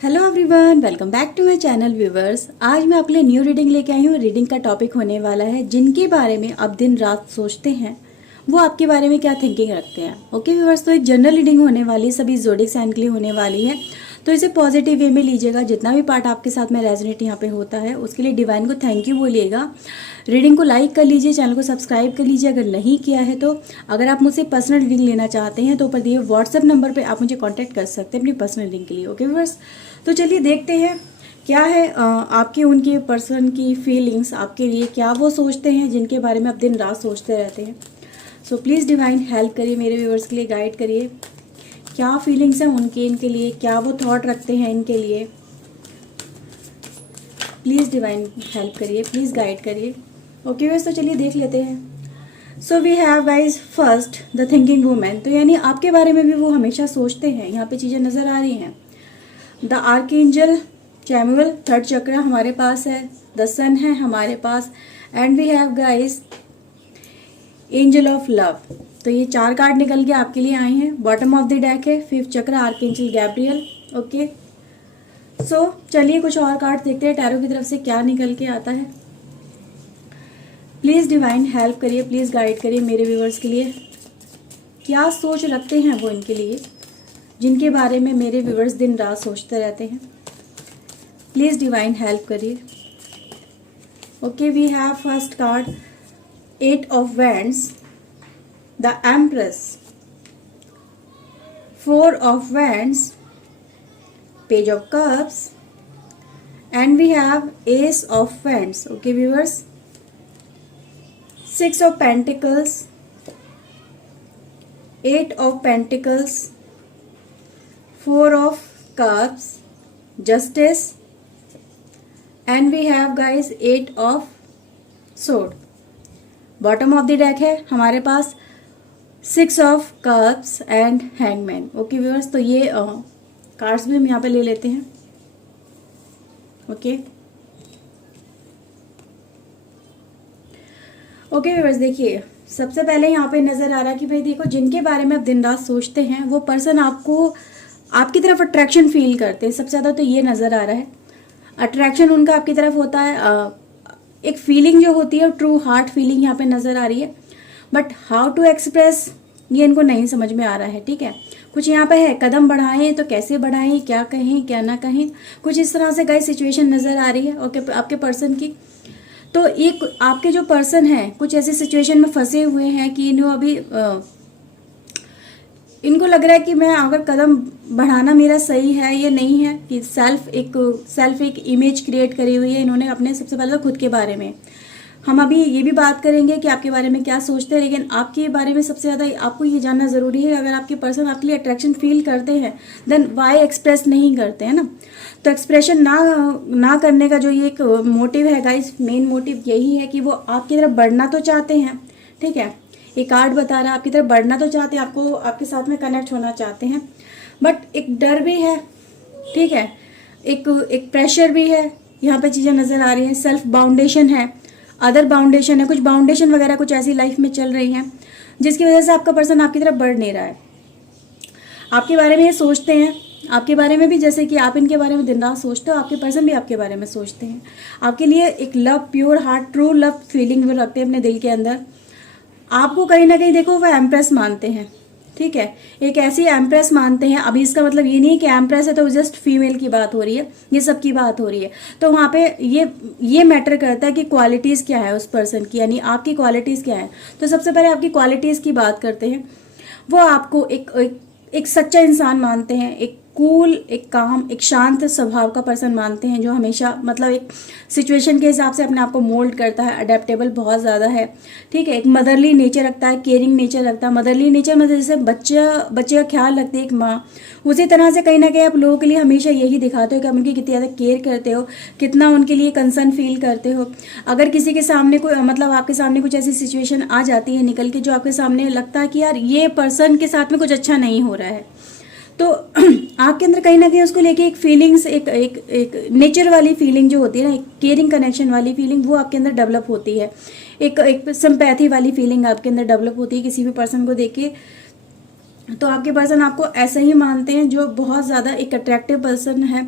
Hello everyone, welcome back to my channel viewers. आज मैं आपके लिए न्यू रीडिंग लेके आई हूँ। रीडिंग का टॉपिक होने वाला है जिनके बारे में आप दिन रात सोचते हैं वो आपके बारे में क्या थिंकिंग रखते हैं। ओके व्यूवर्स, तो एक जनरल रीडिंग होने वाली है, सभी ज़ोडिक साइन के लिए होने वाली है, तो इसे पॉजिटिव वे में लीजिएगा। जितना भी पार्ट आपके साथ में रेजोनेट यहाँ पे होता है उसके लिए डिवाइन को थैंक यू बोलिएगा। रीडिंग को लाइक कर लीजिए, चैनल को सब्सक्राइब कर लीजिए अगर नहीं किया है तो। अगर आप मुझसे पर्सनल रीडिंग लेना चाहते हैं तो ऊपर दिए व्हाट्सएप नंबर पे आप मुझे कांटेक्ट कर सकते हैं अपनी पर्सनल रीडिंग के लिए। ओके व्यूअर्स, तो चलिए देखते हैं क्या है आपके उनके पर्सन की फीलिंग्स आपके लिए, क्या वो सोचते हैं जिनके बारे में आप दिन रात सोचते रहते हैं। सो प्लीज़ डिवाइन हेल्प करिए, मेरे व्यूअर्स के लिए गाइड करिए, क्या फीलिंग्स हैं उनके इनके लिए, क्या वो थॉट रखते हैं इनके लिए। प्लीज़ डिवाइन हेल्प करिए, प्लीज़ गाइड करिए। ओके व्यूअर्स, तो चलिए देख लेते हैं। So we have guys first the thinking women, तो यानी आपके बारे में भी वो हमेशा सोचते हैं। यहाँ पे चीज़ें नज़र आ रही हैं। द आर्कएंजल चैमुअल, थर्ड चक्र हमारे पास है, द सन है हमारे पास, and we have guys angel of love. तो ये 4 कार्ड निकल के आपके लिए आए हैं। बॉटम ऑफ द डेक है 5th चक्र, आर्कएंजल गैब्रियल। ओके, सो चलिए कुछ और कार्ड देखते हैं टैरो की तरफ से क्या निकल के आता है। प्लीज़ डिवाइन हेल्प करिए, प्लीज़ गाइड करिए मेरे व्यूवर्स के लिए, क्या सोच रखते हैं वो इनके लिए जिनके बारे में मेरे व्यूवर्स दिन रात सोचते रहते हैं। प्लीज़ डिवाइन हेल्प करिए। Okay, we have first card 8 of wands, the empress, 4 of wands, page of cups, and we have ace of wands. Okay viewers, 6 of Pentacles, 8 of Pentacles, 4 of Cups, Justice, and we have guys 8 of Sword. Bottom of the deck है हमारे पास 6 of Cups and Hangman. Okay viewers, तो ये cards भी हम यहाँ पे ले लेते हैं। ओके ओके व्यूअर्स, देखिए सबसे पहले यहाँ पे नज़र आ रहा है कि भाई देखो जिनके बारे में आप दिन रात सोचते हैं वो पर्सन आपको आपकी तरफ अट्रैक्शन फील करते हैं। सबसे ज़्यादा तो ये नज़र आ रहा है, अट्रैक्शन उनका आपकी तरफ होता है। एक फीलिंग जो होती है ट्रू हार्ट फीलिंग यहाँ पे नज़र आ रही है, बट हाउ टू एक्सप्रेस ये इनको नहीं समझ में आ रहा है। ठीक है, कुछ यहाँ पे है कदम बढ़ाएं तो कैसे बढ़ाएं, क्या कहें क्या ना कहें, कुछ इस तरह से गाइस सिचुएशन नज़र आ रही है। ओके, आपके पर्सन की तो एक आपके जो पर्सन है कुछ ऐसे सिचुएशन में फंसे हुए हैं कि इन्हों अभी इनको लग रहा है कि मैं अगर कदम बढ़ाना मेरा सही है ये नहीं है, कि सेल्फ एक इमेज क्रिएट करी हुई है इन्होंने अपने, सबसे पहले खुद के बारे में। हम अभी ये भी बात करेंगे कि आपके बारे में क्या सोचते हैं, लेकिन आपके बारे में सबसे ज़्यादा आपको ये जानना ज़रूरी है अगर आपके पर्सन आपके लिए अट्रैक्शन फील करते हैं देन वाई एक्सप्रेस नहीं करते हैं ना। तो एक्सप्रेशन ना करने का जो ये एक मोटिव है गाइस, मेन मोटिव यही है कि वो आपकी तरफ बढ़ना तो चाहते हैं। ठीक है, ये कार्ड बता रहा है आपकी तरफ बढ़ना तो चाहते हैं, आपको आपके साथ में कनेक्ट होना चाहते हैं, बट एक डर भी है। ठीक है, एक प्रेशर भी है, यहाँ पे चीज़ें नज़र आ रही हैं। सेल्फ बाउंडेशन है, अदर बाउंडेशन है, कुछ बाउंडेशन वगैरह कुछ ऐसी लाइफ में चल रही हैं जिसकी वजह से आपका पर्सन आपकी तरफ बढ़ नहीं रहा है। आपके बारे में ये सोचते हैं, आपके बारे में भी जैसे कि आप इनके बारे में दिन रात सोचते हो, आपके पर्सन भी आपके बारे में सोचते हैं। आपके लिए एक love, pure heart, true love feeling वो रखते हैं अपने दिल के अंदर। आपको कहीं ना कहीं देखो वो एम्प्रेस मानते हैं। ठीक है, एक ऐसी एम्प्रेस मानते हैं। अभी इसका मतलब ये नहीं है कि एम्प्रेस है तो जस्ट फीमेल की बात हो रही है, ये सब की बात हो रही है। तो वहाँ पे ये मैटर करता है कि क्वालिटीज़ क्या है उस पर्सन की, यानी आपकी क्वालिटीज़ क्या है। तो सबसे पहले आपकी क्वालिटीज़ की बात करते हैं। वो आपको एक सच्चा इंसान मानते हैं, एक कूल, एक काम, एक शांत स्वभाव का पर्सन मानते हैं जो हमेशा मतलब एक सिचुएशन के हिसाब से अपने आप को मोल्ड करता है, अडेप्टेबल बहुत ज़्यादा है। ठीक है, एक मदरली नेचर रखता है, केयरिंग नेचर रखता है। मदरली नेचर मतलब जैसे बच्चे का ख्याल रखती है एक माँ, उसी तरह से कहीं ना कहीं आप लोगों के लिए हमेशा यही दिखाते हो कि आप उनकी कितनी ज़्यादा केयर करते हो, कितना उनके लिए कंसर्न फील करते हो। अगर किसी के सामने कोई मतलब आपके सामने कुछ ऐसी सिचुएशन आ जाती है निकल के जो आपके सामने लगता है कि यार ये पर्सन के साथ में कुछ अच्छा नहीं हो रहा है, तो आपके अंदर कहीं ना कहीं उसको लेके एक फीलिंग्स, एक नेचर वाली फीलिंग जो होती है ना, एक केयरिंग कनेक्शन वाली फीलिंग वो आपके अंदर डेवलप होती है। एक सिंपैथी वाली फीलिंग आपके अंदर डेवलप होती है किसी भी पर्सन को देख के। तो आपके पर्सन आपको ऐसे ही मानते हैं, जो बहुत ज़्यादा एक अट्रैक्टिव पर्सन है,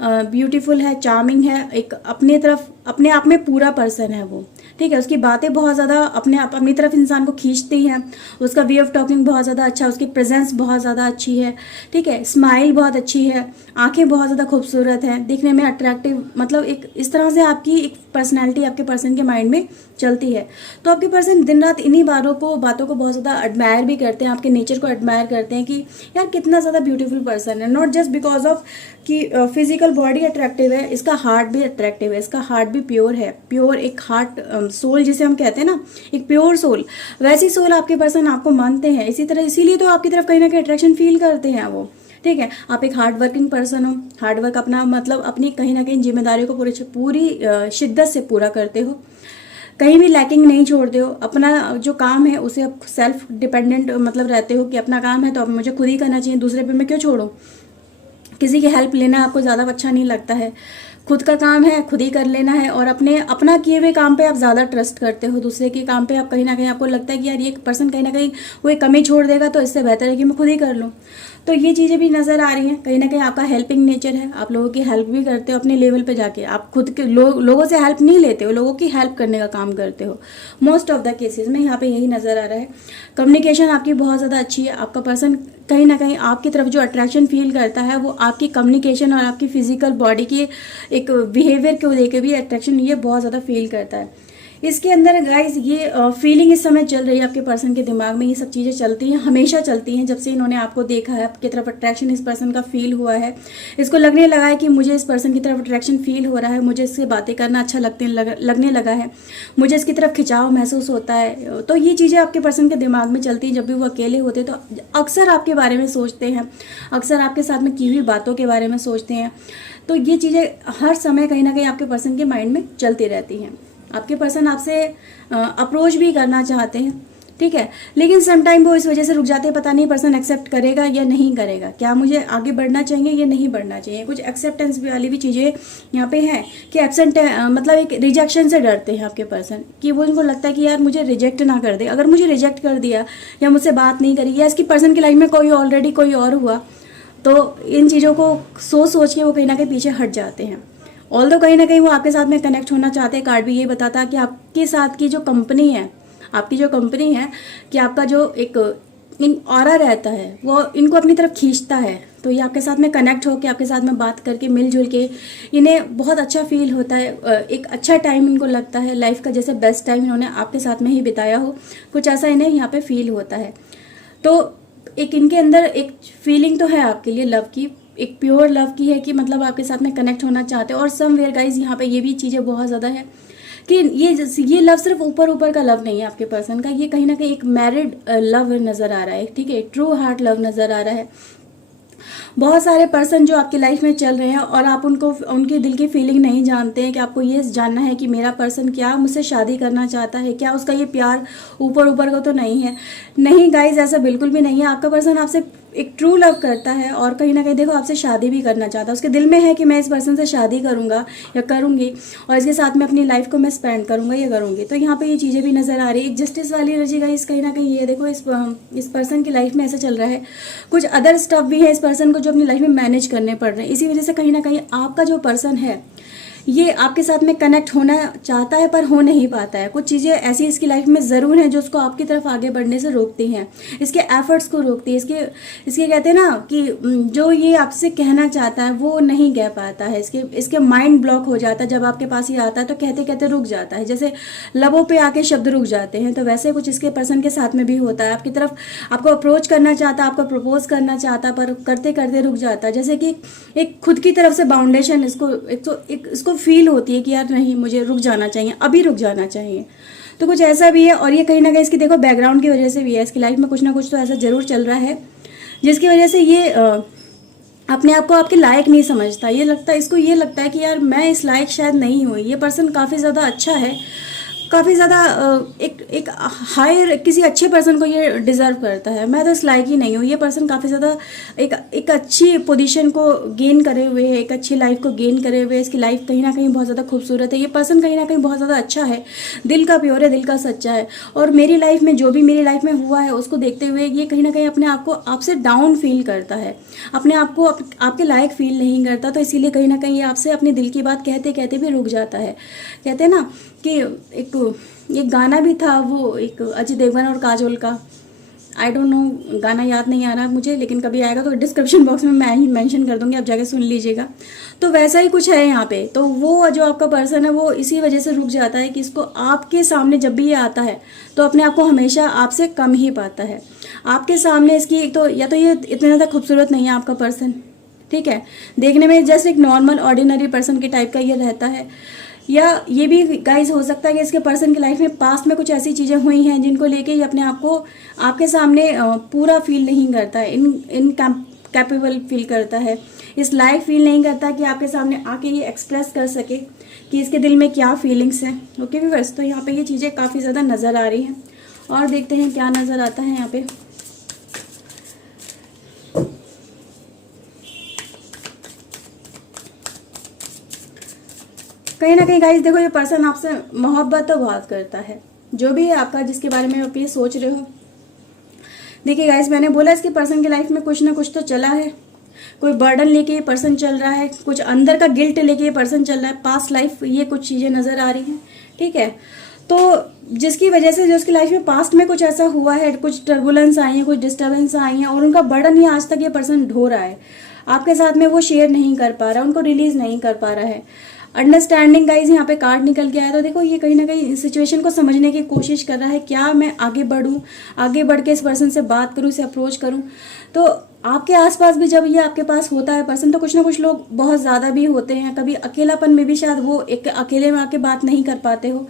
ब्यूटीफुल है, चार्मिंग है, एक अपने तरफ अपने आप में पूरा पर्सन है वो, ठीक है। उसकी बातें बहुत ज़्यादा अपनी तरफ इंसान को खींचती हैं, उसका वे ऑफ टॉकिंग बहुत ज़्यादा अच्छा, उसकी प्रेजेंस बहुत ज़्यादा अच्छी है, ठीक है। स्माइल बहुत अच्छी है, आंखें बहुत ज़्यादा खूबसूरत हैं, दिखने में अट्रैक्टिव, मतलब एक इस तरह से आपकी एक पर्सनैलिटी आपके पर्सन के माइंड में चलती है। तो आपके पर्सन दिन रात इन्हीं बातों को बहुत ज़्यादा एडमायर भी करते हैं, आपके नेचर को एडमायर करते हैं कि यार कितना ज़्यादा ब्यूटीफुल पर्सन है। नॉट जस्ट बिकॉज ऑफ कि फिजिकल बॉडी अट्रैक्टिव है, इसका हार्ट भी अट्रैक्टिव है, इसका हार्ट भी प्योर है, प्योर एक हार्ट सोल जिसे हम कहते हैं ना, एक प्योर सोल, वैसी सोल आपके पर्सन आपको मानते हैं। इसी तरह इसीलिए तो आपकी तरफ कहीं ना कहीं अट्रैक्शन फील करते हैं वो, ठीक है। आप एक हार्ड वर्किंग पर्सन हो, हार्ड वर्क अपना मतलब अपनी कहीं ना कहीं जिम्मेदारियों को पूरी शिद्दत से पूरा करते हो, कहीं भी लैकिंग नहीं छोड़ते हो। अपना जो काम है उसे आप सेल्फ डिपेंडेंट मतलब रहते हो कि अपना काम है तो अब मुझे खुद ही करना चाहिए, दूसरे पे मैं क्यों छोड़ूं। किसी की हेल्प लेना आपको ज़्यादा अच्छा नहीं लगता है, खुद का काम है खुद ही कर लेना है, और अपना किए हुए काम पे आप ज़्यादा ट्रस्ट करते हो। दूसरे के काम पे आप कहीं ना कहीं आपको लगता है कि यार ये पर्सन कहीं ना कहीं वो एक कमी छोड़ देगा, तो इससे बेहतर है कि मैं खुद ही कर लूँ। तो ये चीज़ें भी नज़र आ रही हैं। कहीं ना कहीं आपका हेल्पिंग नेचर है, आप लोगों की हेल्प भी करते हो अपने लेवल पे जाके। आप खुद के लोगों से हेल्प नहीं लेते हो, लोगों की हेल्प करने का काम करते हो मोस्ट ऑफ द केसेस में। यहाँ पे यही नज़र आ रहा है। कम्युनिकेशन आपकी बहुत ज़्यादा अच्छी है। आपका पर्सन कहीं ना कहीं आपकी तरफ जो अट्रैक्शन फील करता है वो आपकी कम्युनिकेशन और आपकी फिजिकल बॉडी की एक बिहेवियर को लेकर भी अट्रैक्शन ये बहुत ज़्यादा फील करता है। इसके अंदर गाइज ये फीलिंग इस समय चल रही है आपके पर्सन के दिमाग में, ये सब चीज़ें चलती हैं, हमेशा चलती हैं। जब से इन्होंने आपको देखा है, आपकी तरफ अट्रैक्शन इस पर्सन का फील हुआ है, इसको लगने लगा है कि मुझे इस पर्सन की तरफ अट्रैक्शन फील हो रहा है, मुझे इससे बातें करना अच्छा लगने लगा है, मुझे इसकी तरफ खिंचाव महसूस होता है। तो ये चीज़ें आपके पर्सन के दिमाग में चलती हैं। जब भी वो अकेले होते हैं तो अक्सर आपके बारे में सोचते हैं, अक्सर आपके साथ में की हुई बातों के बारे में सोचते हैं। तो ये चीज़ें हर समय कहीं ना कहीं आपके पर्सन के माइंड में चलती रहती हैं। आपके पर्सन आपसे अप्रोच भी करना चाहते हैं, ठीक है, लेकिन समटाइम वो इस वजह से रुक जाते हैं, पता नहीं पर्सन एक्सेप्ट करेगा या नहीं करेगा, क्या मुझे आगे बढ़ना चाहिए या नहीं बढ़ना चाहिए। कुछ एक्सेप्टेंस वाली भी चीज़ें यहाँ पे हैं कि एब्सेंट मतलब एक रिजेक्शन से डरते हैं आपके पर्सन, कि वो उनको लगता है कि यार मुझे रिजेक्ट ना कर दे। अगर मुझे रिजेक्ट कर दिया या मुझसे बात नहीं करी या इसकी पर्सन की लाइफ में ऑलरेडी कोई और हुआ, तो इन चीज़ों को सोच के वो कहीं ना कहीं पीछे हट जाते हैं। ऑल्दो कहीं ना कहीं वो आपके साथ में कनेक्ट होना चाहते हैं। कार्ड भी ये बताता है कि आपके साथ की जो कंपनी है, कि आपका जो एक इन ऑरा रहता है वो इनको अपनी तरफ खींचता है। तो ये आपके साथ में कनेक्ट होकर आपके साथ में बात करके मिलजुल के इन्हें बहुत अच्छा फील होता है। एक अच्छा टाइम इनको लगता है, लाइफ का जैसे बेस्ट टाइम इन्होंने आपके साथ में ही बिताया हो, कुछ ऐसा इन्हें यहाँ पे फील होता है। तो एक इनके अंदर एक फीलिंग तो है आपके लिए लव की, एक प्योर लव की है कि मतलब आपके साथ में कनेक्ट होना चाहते हैं। और समवेयर गाइज यहाँ पे ये भी चीज़ें बहुत ज़्यादा है कि ये लव सिर्फ ऊपर का लव नहीं है आपके पर्सन का, ये कहीं ना कहीं एक मैरिड लव नज़र आ रहा है, ठीक है, ट्रू हार्ट लव नज़र आ रहा है। बहुत सारे पर्सन जो आपकी लाइफ में चल रहे हैं और आप उनके दिल की फीलिंग नहीं जानते हैं, कि आपको ये जानना है कि मेरा पर्सन क्या मुझसे शादी करना चाहता है, क्या उसका ये प्यार ऊपर का तो नहीं है। नहीं गाइज, ऐसा बिल्कुल भी नहीं है। आपका पर्सन आपसे एक ट्रू लव करता है और कहीं ना कहीं देखो आपसे शादी भी करना चाहता है। उसके दिल में है कि मैं इस पर्सन से शादी करूंगा या करूंगी और इसके साथ में अपनी लाइफ को मैं स्पेंड करूंगा या करूंगी। तो यहाँ पे ये चीज़ें भी नज़र आ रही है। एक जस्टिस वाली एनर्जी गाइस कहीं ना कहीं ये देखो इस पर्सन की लाइफ में ऐसा चल रहा है। कुछ अदर स्टफ भी है इस पर्सन को जो अपनी लाइफ में मैनेज करने पड़ रहे हैं। इसी वजह से कहीं ना कहीं आपका जो पर्सन है ये आपके साथ में कनेक्ट होना चाहता है पर हो नहीं पाता है। कुछ चीज़ें ऐसी इसकी लाइफ में ज़रूर हैं जो उसको आपकी तरफ आगे बढ़ने से रोकती हैं, इसके एफर्ट्स को रोकती है। इसके कहते हैं ना कि जो ये आपसे कहना चाहता है वो नहीं कह पाता है, इसके माइंड ब्लॉक हो जाता है। जब आपके पास ही आता है तो कहते कहते रुक जाता है, जैसे लबों पे आके शब्द रुक जाते हैं। तो वैसे कुछ इसके पर्सन के साथ में भी होता है। आपकी तरफ आपको अप्रोच करना चाहता है, आपको प्रपोज करना चाहता है, पर करते करते रुक जाता है। जैसे कि एक खुद की तरफ से बाउंडेशन इसको फील होती है कि यार नहीं, मुझे रुक जाना चाहिए, अभी रुक जाना चाहिए। तो कुछ ऐसा भी है। और ये कहीं ना कहीं इसकी देखो बैकग्राउंड की वजह से भी है। इसकी लाइफ में कुछ ना कुछ तो ऐसा जरूर चल रहा है जिसकी वजह से ये अपने आप को आपके लायक नहीं समझता। इसको ये लगता है कि यार मैं इस लायक शायद नहीं हूँ। ये पर्सन काफ़ी ज़्यादा अच्छा है, काफ़ी ज़्यादा एक हायर किसी अच्छे पर्सन को ये डिज़र्व करता है। मैं तो इस लायक ही नहीं हूँ। ये पर्सन काफ़ी ज़्यादा एक अच्छी पोजीशन को गेन करे हुए है, एक अच्छी लाइफ को गेन करे हुए है। इसकी लाइफ कहीं ना कहीं बहुत ज़्यादा खूबसूरत है। ये पर्सन कहीं ना कहीं बहुत ज़्यादा अच्छा है, दिल का प्योर है, दिल का सच्चा है। और मेरी लाइफ में जो भी मेरी लाइफ में हुआ है उसको देखते हुए ये कहीं ना कहीं अपने आप को आपसे डाउन फील करता है, अपने आप को आपके लायक फील नहीं करता। तो इसीलिए कहीं ना कहीं ये आपसे अपने दिल की बात कहते कहते भी रुक जाता है। कहते हैं ना कि एक गाना भी था, वो एक अजय देवगन और काजोल का, आई डोंट नो, गाना याद नहीं आ रहा मुझे, लेकिन कभी आएगा तो डिस्क्रिप्शन बॉक्स में मैं ही मेंशन कर दूंगी, आप जाके सुन लीजिएगा। तो वैसा ही कुछ है यहाँ पे। तो वो जो आपका पर्सन है वो इसी वजह से रुक जाता है कि इसको आपके सामने जब भी ये आता है तो अपने आप को हमेशा आपसे कम ही पाता है। आपके सामने इसकी एक तो या तो ये इतना ज़्यादा खूबसूरत नहीं है आपका पर्सन, ठीक है, देखने में जस्ट एक नॉर्मल ऑर्डिनरी पर्सन के टाइप का ये रहता है, या ये भी गाइस हो सकता है कि इसके पर्सन की लाइफ में पास्ट में कुछ ऐसी चीज़ें हुई हैं जिनको लेके ये अपने आप को आपके सामने पूरा फील नहीं करता है, इन कैपेबल फील करता है, इस लायक फील नहीं करता कि आपके सामने आके ये एक्सप्रेस कर सके कि इसके दिल में क्या फीलिंग्स हैं। ओके व्यूअर्स, तो यहाँ पे ये चीज़ें काफ़ी ज़्यादा नज़र आ रही हैं और देखते हैं क्या नज़र आता है यहाँ पे। कहीं ना कहीं गाइस देखो, ये पर्सन आपसे मोहब्बत तो बहुत करता है, जो भी है आपका, जिसके बारे में आप ये सोच रहे हो। देखिए गाइस, मैंने बोला इसके पर्सन की लाइफ में कुछ ना कुछ तो चला है, कोई बर्डन लेके ये पर्सन चल रहा है, कुछ अंदर का गिल्ट लेके ये पर्सन चल रहा है, पास्ट लाइफ, ये कुछ चीज़ें नज़र आ रही हैं, ठीक है। तो जिसकी वजह से जो उसकी लाइफ में पास्ट में कुछ ऐसा हुआ है, कुछ टर्बुलेंस आई है, कुछ डिस्टर्बेंस आई हैं, और उनका बर्डन ही आज तक ये पर्सन ढो रहा है आपके साथ में, वो शेयर नहीं कर पा रहा, उनको रिलीज नहीं कर पा रहा है। अंडरस्टैंडिंग गाइज यहाँ पे कार्ड निकल के आया। तो देखो, ये कहीं ना कहीं इस सिचुएशन को समझने की कोशिश कर रहा है, क्या मैं आगे बढ़ूँ, आगे बढ़ के इस पर्सन से बात करूँ, इसे अप्रोच करूँ। तो आपके आसपास भी जब ये आपके पास होता है पर्सन, तो कुछ ना कुछ लोग बहुत ज़्यादा भी होते हैं। कभी अकेलापन में भी शायद वो एक अकेले में आके बात नहीं कर पाते हो,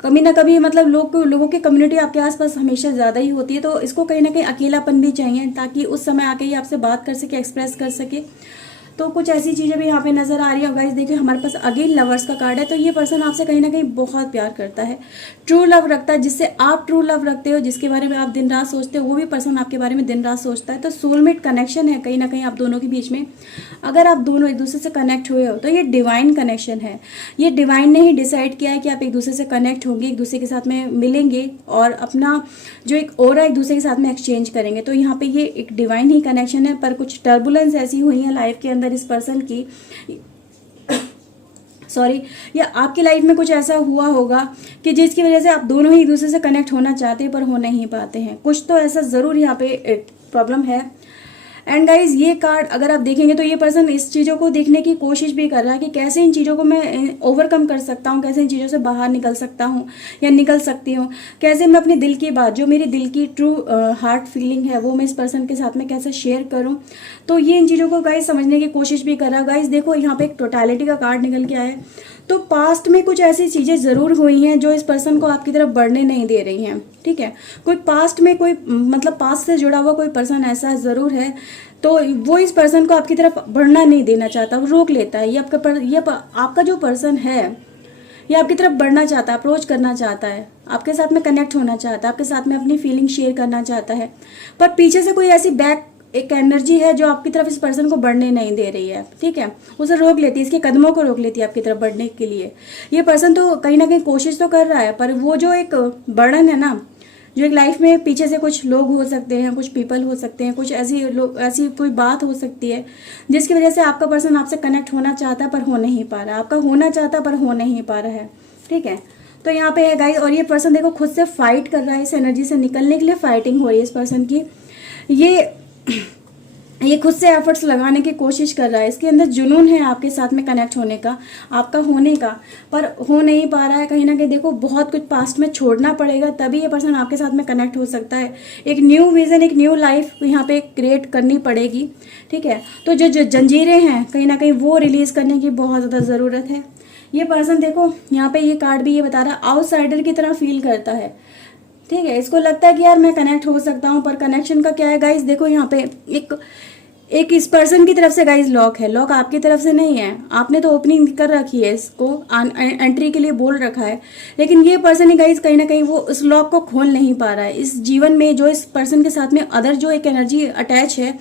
कभी ना कभी मतलब लोगों की कम्युनिटी आपके आसपास हमेशा ज़्यादा ही होती है। तो इसको कहीं ना कहीं अकेलापन भी चाहिए, ताकि उस समय आके ही आपसे बात कर सके, एक्सप्रेस कर सके। तो कुछ ऐसी चीज़ें भी यहाँ पे नज़र आ रही है। गाइस देखिए, हमारे पास अगेन लवर्स का कार्ड है। तो ये पर्सन आपसे कहीं ना कहीं बहुत प्यार करता है, ट्रू लव रखता है, जिससे आप ट्रू लव रखते हो, जिसके बारे में आप दिन रात सोचते हो, वो भी पर्सन आपके बारे में दिन रात सोचता है। तो सोलमेट कनेक्शन है कहीं ना कहीं आप दोनों के बीच में। अगर आप दोनों एक दूसरे से कनेक्ट हुए हो तो ये डिवाइन कनेक्शन है। ये डिवाइन ने ही डिसाइड किया है कि आप एक दूसरे से कनेक्ट होंगे, एक दूसरे के साथ में मिलेंगे और अपना जो एक ऑरा एक दूसरे के साथ में एक्सचेंज करेंगे। तो यहाँ पे ये एक डिवाइन ही कनेक्शन है। पर कुछ टर्बुलेंस ऐसी हुई है लाइफ के अंदर इस पर्सन की, सॉरी, या आपकी लाइफ में कुछ ऐसा हुआ होगा कि जिसकी वजह से आप दोनों ही एक दूसरे से कनेक्ट होना चाहते हैं पर हो नहीं पाते हैं। कुछ तो ऐसा ज़रूर यहाँ पे प्रॉब्लम है। एंड गाइज, ये कार्ड अगर आप देखेंगे तो ये पर्सन इस चीज़ों को देखने की कोशिश भी कर रहा है कि कैसे इन चीज़ों को मैं ओवरकम कर सकता हूँ, कैसे इन चीज़ों से बाहर निकल सकता हूँ या निकल सकती हूँ, कैसे मैं अपने दिल की बात, जो मेरी दिल की ट्रू हार्ट फीलिंग है, वो मैं इस पर्सन के साथ में कैसे शेयर करूँ। तो ये इन चीज़ों को गाइज समझने की कोशिश भी कर रहा है। गाइज देखो, यहाँ पे एक टोटलिटी का कार्ड निकल के आया है। तो पास्ट में कुछ ऐसी चीज़ें ज़रूर हुई हैं जो इस पर्सन को आपकी तरफ बढ़ने नहीं दे रही हैं, ठीक है। कोई पास्ट में कोई मतलब पास्ट से जुड़ा हुआ कोई पर्सन ऐसा ज़रूर है, तो वो इस पर्सन को आपकी तरफ बढ़ना नहीं देना चाहता, वो रोक लेता है। ये आपका जो पर्सन है ये आपकी तरफ बढ़ना चाहता है, अप्रोच करना चाहता है, आपके साथ में कनेक्ट होना चाहता है, आपके साथ में अपनी फीलिंग शेयर करना चाहता है। पर पीछे से कोई ऐसी एक एनर्जी है जो आपकी तरफ इस पर्सन को बढ़ने नहीं दे रही है, ठीक है, उसे रोक लेती है, इसके कदमों को रोक लेती है आपकी तरफ बढ़ने के लिए। ये पर्सन तो कहीं ना कहीं कोशिश तो कर रहा है, पर वो जो एक बर्डन है ना, जो एक लाइफ में पीछे से कुछ लोग हो सकते हैं, कुछ पीपल हो सकते हैं, कुछ ऐसी कोई बात हो सकती है जिसकी वजह से आपका पर्सन आपसे कनेक्ट होना चाहता है पर हो नहीं पा रहा, आपका होना चाहता पर हो नहीं पा रहा है, ठीक है। तो यहाँ पे है गाइस, और ये पर्सन देखो खुद से फाइट कर रहा है, इस एनर्जी से निकलने के लिए फाइटिंग हो रही है इस पर्सन की। ये खुद से एफर्ट्स लगाने की कोशिश कर रहा है, इसके अंदर जुनून है आपके साथ में कनेक्ट होने का, आपका होने का, पर हो नहीं पा रहा है। कहीं ना कहीं देखो, बहुत कुछ पास्ट में छोड़ना पड़ेगा, तभी ये पर्सन आपके साथ में कनेक्ट हो सकता है। एक न्यू विजन, एक न्यू लाइफ यहाँ पे क्रिएट करनी पड़ेगी, ठीक है। तो जो जंजीरें हैं कहीं ना कहीं वो रिलीज करने की बहुत ज़्यादा ज़रूरत है। ये पर्सन देखो, यहाँ पे ये कार्ड भी ये बता रहा है, आउटसाइडर की तरह फील करता है, ठीक है। इसको लगता है कि यार मैं कनेक्ट हो सकता हूँ, पर कनेक्शन का क्या है गाइस, देखो यहाँ पे एक इस पर्सन की तरफ से गाइज लॉक है, लॉक आपकी तरफ से नहीं है, आपने तो ओपनिंग कर रखी है, इसको एंट्री के लिए बोल रखा है, लेकिन ये पर्सन ही गाइज कहीं ना कहीं वो उस लॉक को खोल नहीं पा रहा है। इस जीवन में जो इस पर्सन के साथ में अदर जो एक एनर्जी अटैच है,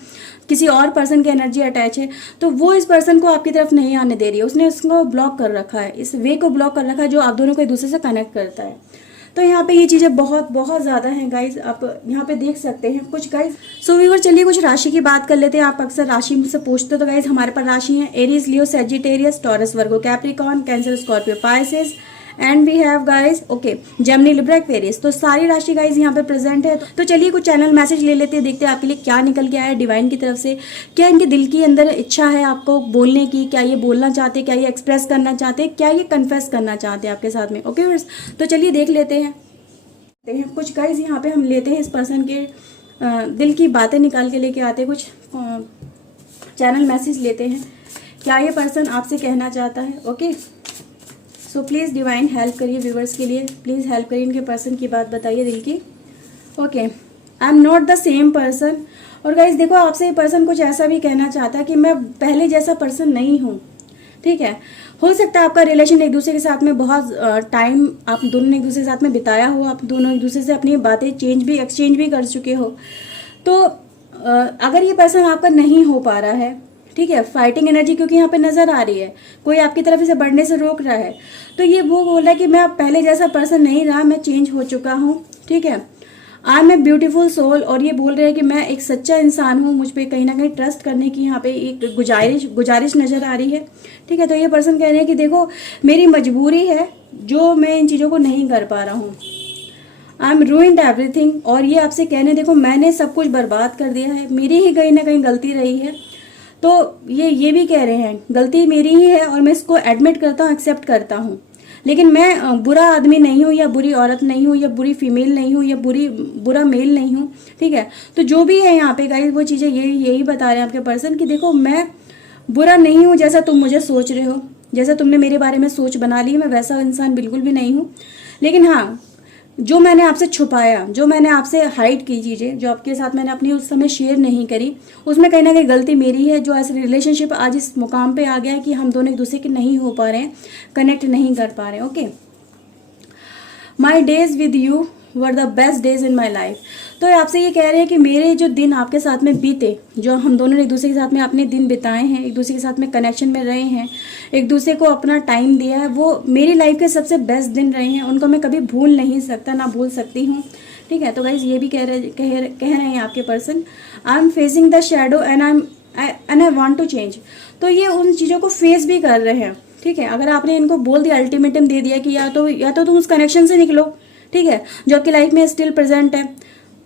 किसी और पर्सन की एनर्जी अटैच है, तो वो इस पर्सन को आपकी तरफ नहीं आने दे रही है, उसने उसको ब्लॉक कर रखा है, इस वे को ब्लॉक कर रखा है जो आप दोनों को एक दूसरे से कनेक्ट करता है। तो यहाँ पे ये चीज़ें बहुत बहुत ज़्यादा हैं गाइज, आप यहाँ पे देख सकते हैं कुछ गाइज। सो व्यूअर, चलिए कुछ राशि की बात कर लेते हैं। आप अक्सर राशि मुझसे पूछते हो, तो गाइज हमारे पास राशि है Aries, Leo, Sagittarius, Taurus, Virgo, Capricorn, Cancer, Scorpio, Pisces and we have guys okay Gemini, Libra, Aquarius. तो सारी राशि गाइज यहाँ पे प्रेजेंट है। तो चलिए कुछ चैनल मैसेज ले लेते हैं, देखते हैं आपके लिए क्या निकल के आया है डिवाइन की तरफ से। क्या इनके दिल की अंदर इच्छा है आपको बोलने की, क्या ये बोलना चाहते हैं, क्या ये एक्सप्रेस करना चाहते हैं, क्या ये कन्फेस करना चाहते हैं आपके साथ में। ओके व्यूअर्स, तो चलिए देख लेते हैं कुछ गाइज। यहाँ पे हम लेते हैं इस पर्सन के दिल की बातें निकाल के लेके आते हैं, कुछ चैनल मैसेज लेते हैं, क्या ये पर्सन आपसे कहना चाहता है। Okay, so please divine help करिए व्यूवर्स के लिए, प्लीज़ हेल्प करिए, इनके पर्सन की बात बताइए दिल की। Okay, I am not the same person. और गाइज देखो, आपसे ये पर्सन कुछ ऐसा भी कहना चाहता है कि मैं पहले जैसा पर्सन नहीं हूँ। ठीक है, हो सकता है आपका रिलेशन एक दूसरे के साथ में बहुत टाइम आप दोनों ने एक दूसरे के साथ में बिताया हो, आप दोनों एक दूसरे से अपनी बातें एक्सचेंज भी कर चुके हो। तो अगर ये पर्सन आपका नहीं हो पा रहा है, ठीक है, फाइटिंग एनर्जी क्योंकि यहाँ पे नजर आ रही है, कोई आपकी तरफ इसे बढ़ने से रोक रहा है, तो ये वो बोल रहा है कि मैं अब पहले जैसा पर्सन नहीं रहा, मैं चेंज हो चुका हूँ। ठीक है, I am a beautiful soul, और ये बोल रहे हैं कि मैं एक सच्चा इंसान हूँ, मुझ पर कहीं ना कहीं ट्रस्ट करने की यहाँ पे एक गुजारिश नजर आ रही है। ठीक है, तो ये पर्सन कह रहे हैं कि देखो मेरी मजबूरी है जो मैं इन चीज़ों को नहीं कर पा रहा हूँ, आई एम रूइंड एवरीथिंग। और ये आपसे कहने देखो मैंने सब कुछ बर्बाद कर दिया है, मेरी ही कहीं ना कहीं गलती रही है। तो ये भी कह रहे हैं गलती मेरी ही है और मैं इसको एडमिट करता हूँ, एक्सेप्ट करता हूँ, लेकिन मैं बुरा आदमी नहीं हूँ, या बुरी औरत नहीं हूँ, या बुरी फीमेल नहीं हूँ, या बुरा मेल नहीं हूँ। ठीक है, तो जो भी है यहाँ पे गाइस वो चीज़ें यही बता रहे हैं आपके पर्सन कि देखो मैं बुरा नहीं हूँ जैसा तुम मुझे सोच रहे हो, जैसा तुमने मेरे बारे में सोच बना ली, मैं वैसा इंसान बिल्कुल भी नहीं हूँ। लेकिन हाँ, जो मैंने आपसे छुपाया, जो मैंने आपसे हाइड की चीज़ें, जो आपके साथ मैंने अपनी उस समय शेयर नहीं करी, उसमें कहीं ना कहीं गलती मेरी है, जो ऐसे रिलेशनशिप आज इस मुकाम पे आ गया है कि हम दोनों एक दूसरे के नहीं हो पा रहे हैं, कनेक्ट नहीं कर पा रहे हैं। Okay, my days with you were the best days in my life. तो आपसे ये कह रहे हैं कि मेरे जो दिन आपके साथ में बीते, जो हम दोनों ने एक दूसरे के साथ में अपने दिन बिताए हैं, एक दूसरे के साथ में कनेक्शन में रहे हैं, एक दूसरे को अपना टाइम दिया है, वो मेरी लाइफ के सबसे बेस्ट दिन रहे हैं, उनको मैं कभी भूल नहीं सकता, ना भूल सकती हूँ। ठीक है, तो गाइज ये भी कह रहे हैं आपके person, I am facing the shadow and I want to change. तो ये उन चीज़ों को फेस भी कर रहे हैं। ठीक है, अगर आपने इनको बोल दिया, अल्टीमेटम दे दिया कि या तो तुम उस कनेक्शन से निकलो, ठीक है, जो आपकी लाइफ में स्टिल प्रेजेंट है,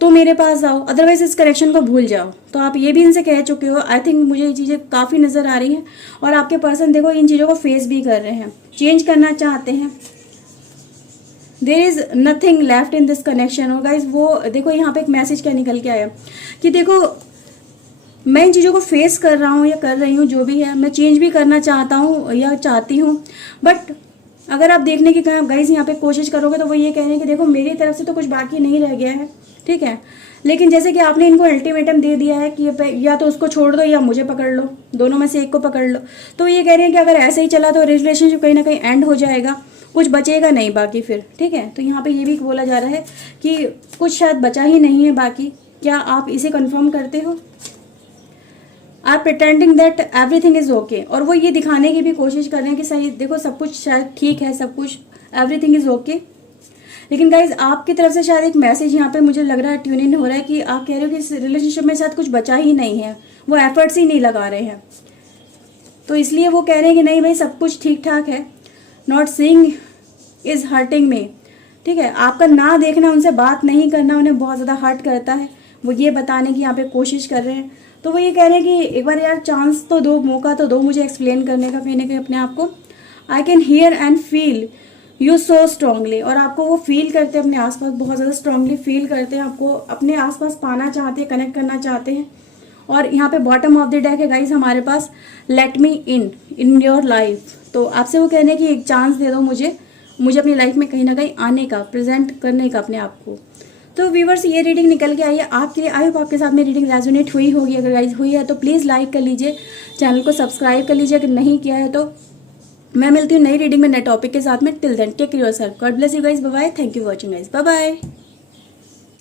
तो मेरे पास आओ, अदरवाइज इस कनेक्शन को भूल जाओ। तो आप ये भी इनसे कह चुके हो। आई थिंक मुझे ये चीज़ें काफ़ी नज़र आ रही हैं, और आपके पर्सन देखो इन चीज़ों को फेस भी कर रहे हैं, चेंज करना चाहते हैं। There is nothing left in this connection. और गाइज वो देखो यहाँ पे एक मैसेज क्या निकल के आया कि देखो मैं इन चीज़ों को फेस कर रहा हूँ या कर रही हूँ, जो भी है, मैं चेंज भी करना चाहता हूँ या चाहती हूँ, बट अगर आप देखने की गाइज यहाँ पे कोशिश करोगे तो वो ये कह रहे हैं कि देखो मेरी तरफ से तो कुछ बाकी नहीं रह गया है। ठीक है, लेकिन जैसे कि आपने इनको अल्टीमेटम दे दिया है कि या तो उसको छोड़ दो या मुझे पकड़ लो, दोनों में से एक को पकड़ लो। तो ये कह रहे हैं कि अगर ऐसे ही चला तो रिलेशनशिप कहीं ना कहीं एंड हो जाएगा, कुछ बचेगा नहीं बाकी फिर। ठीक है, तो यहाँ पे ये भी बोला जा रहा है कि कुछ शायद बचा ही नहीं है बाकी। क्या आप इसे कंफर्म करते हो? Or pretending that everything is okay, और वो ये दिखाने की भी कोशिश कर रहे हैं कि सही देखो सब कुछ शायद ठीक है, सब कुछ एवरीथिंग इज ओके। लेकिन गाइज आपकी तरफ से शायद एक मैसेज यहाँ पे मुझे लग रहा है ट्यून इन हो रहा है कि आप कह रहे हो कि इस रिलेशनशिप में शायद कुछ बचा ही नहीं है, वो एफर्ट्स ही नहीं लगा रहे हैं, तो इसलिए वो कह रहे हैं कि नहीं भाई सब कुछ ठीक ठाक है, not seeing is hurting me. ठीक है, आपका ना देखना, उनसे बात नहीं करना उन्हें बहुत ज़्यादा हर्ट करता है, वो ये बताने की यहाँ पे कोशिश कर रहे हैं। तो वो ये कह रहे हैं कि एक बार यार चांस तो दो, मौका तो दो मुझे एक्सप्लेन करने का कहीं ना कहीं अपने आप को। I can hear and feel you so strongly, और आपको वो फील करते हैं अपने आसपास, बहुत ज़्यादा स्ट्रांगली फील करते हैं, आपको अपने आसपास पाना चाहते हैं, कनेक्ट करना चाहते हैं। और यहाँ पे बॉटम ऑफ द डेक है गाइस हमारे पास, let me in your life. तो आपसे वो कहने की एक चांस दे दो मुझे अपनी लाइफ में कहीं ना कहीं आने का, प्रेजेंट करने का अपने आप को। तो व्यूवर्स ये रीडिंग निकल के आई है आपके लिए। आई होप आपके साथ में रीडिंग रेजोनेट हुई होगी। अगर गाइज हुई है तो प्लीज़ लाइक कर लीजिए, चैनल को सब्सक्राइब कर लीजिए अगर नहीं किया है तो। मैं मिलती हूँ नई रीडिंग में नए टॉपिक के साथ में। Till then take care yourself, God bless you guys, bye bye, thank you watching guys, bye bye.